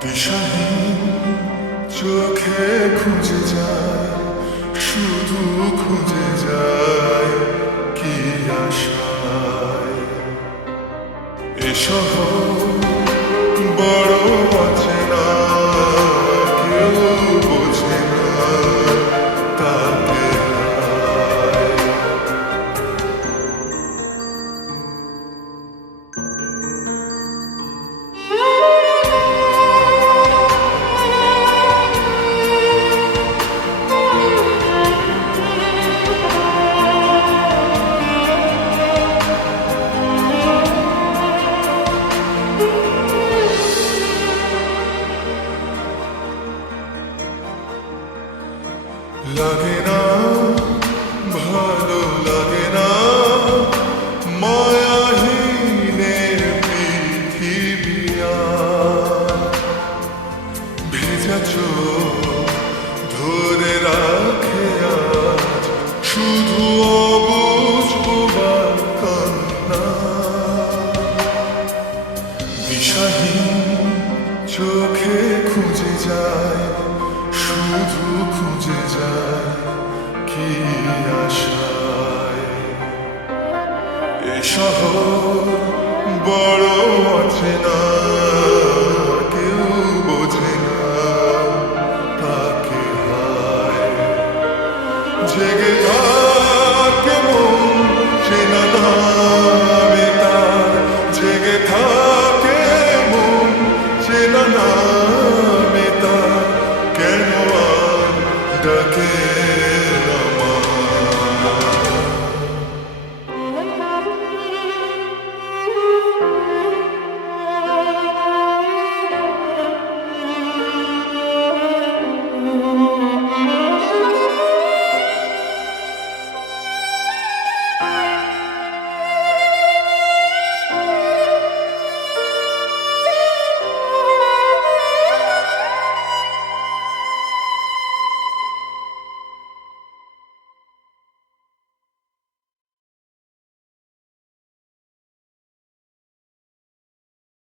দিশাহীন চোখে খুঁজে যায় শুধু খুঁজে যায় কি আশায়। এসব লাগে না, ভালো লাগে না মায়াহীনের পৃথিবী। ভেজা চোখ ধরে রাখে আজ শুধু অবুঝ বোবার কান্না দিশাহীন চোখে খুঁজে যায় শুধু খুঁজে যায় কি আশায়। এ বড় আছে না, কেউ বোঝে না, তাকে হায়। জেগে again.